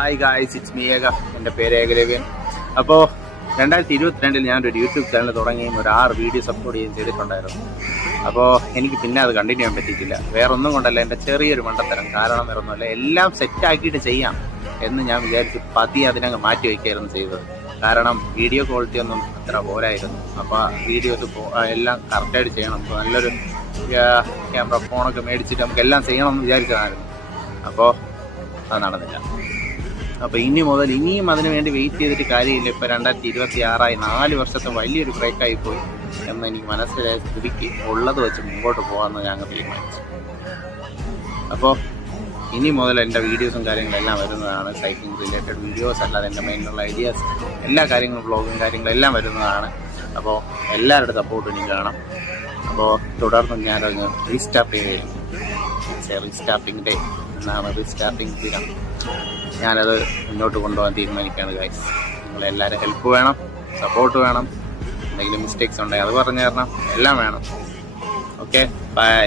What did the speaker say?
Hi guys, it's me ഏക. എൻ്റെ പേര് ഏകലവ്യൻ. അപ്പോൾ 2022 ഞാനൊരു യൂട്യൂബ് ചാനൽ തുടങ്ങുകയും ഒരു 6 വീഡിയോസ് അപ്ലോഡ് ചെയ്യുകയും ചെയ്തിട്ടുണ്ടായിരുന്നു. അപ്പോൾ എനിക്ക് പിന്നെ അത് കണ്ടിന്യൂ ചെയ്യാൻ പറ്റിയിട്ടില്ല. വേറൊന്നും കൊണ്ടല്ല, എൻ്റെ ചെറിയൊരു മണ്ടത്തരം. കാരണം വേറൊന്നുമല്ല, എല്ലാം സെറ്റാക്കിയിട്ട് ചെയ്യാം എന്ന് ഞാൻ വിചാരിച്ച് പതിയെ അതിനങ്ങ് മാറ്റി വയ്ക്കുകയായിരുന്നു ചെയ്തത്. കാരണം വീഡിയോ ക്വാളിറ്റി ഒന്നും അത്ര പോരായിരുന്നു. അപ്പോൾ വീഡിയോസ് എല്ലാം കറക്റ്റായിട്ട് ചെയ്യണം. അപ്പോൾ നല്ലൊരു ക്യാമറ ഫോണൊക്കെ മേടിച്ചിട്ട് നമുക്ക് എല്ലാം ചെയ്യണമെന്ന് വിചാരിച്ചതായിരുന്നു. അപ്പോൾ അത് നടന്നില്ല. അപ്പോൾ ഇനിയും അതിനു വേണ്ടി വെയിറ്റ് ചെയ്തിട്ട് കാര്യമില്ല. ഇപ്പോൾ 2026 4 വർഷത്തെ വലിയൊരു ബ്രേക്കായി പോയി എന്ന് എനിക്ക് മനസ്സിലായ സ്ഥിതിക്ക് ഉള്ളത് വെച്ച് മുമ്പോട്ട് പോകാമെന്ന് ഞങ്ങൾ തീരുമാനിച്ചു. അപ്പോൾ ഇനി മുതൽ എൻ്റെ വീഡിയോസും കാര്യങ്ങളെല്ലാം വരുന്നതാണ്. സൈക്ലിംഗ് റിലേറ്റഡ് വീഡിയോസ് അല്ലാതെ എൻ്റെ മൈൻഡിലുള്ള ഐഡിയാസ്, എല്ലാ കാര്യങ്ങളും വ്ളോഗും കാര്യങ്ങളെല്ലാം വരുന്നതാണ്. അപ്പോൾ എല്ലാവരുടെ സപ്പോർട്ടും എനിക്ക് കാണാം. അപ്പോൾ തുടർന്ന് ഞാനത് റീസ്റ്റാർട്ട് ചെയ്യുകയും റീസ്റ്റാർട്ടിങ് ഡേ എന്നാണ്, റീസ്റ്റാർട്ടിങ് ദിനം. ഞാനത് മുന്നോട്ട് കൊണ്ടുപോകാൻ തീരുമാനിക്കുകയാണ് ഗൈസ്. നിങ്ങളെല്ലാവരും ഹെൽപ്പ് വേണം, സപ്പോർട്ട് വേണം. എന്തെങ്കിലും മിസ്റ്റേക്സ് ഉണ്ടെങ്കിൽ അത് പറഞ്ഞു തരണം, എല്ലാം വേണം. Okay, by.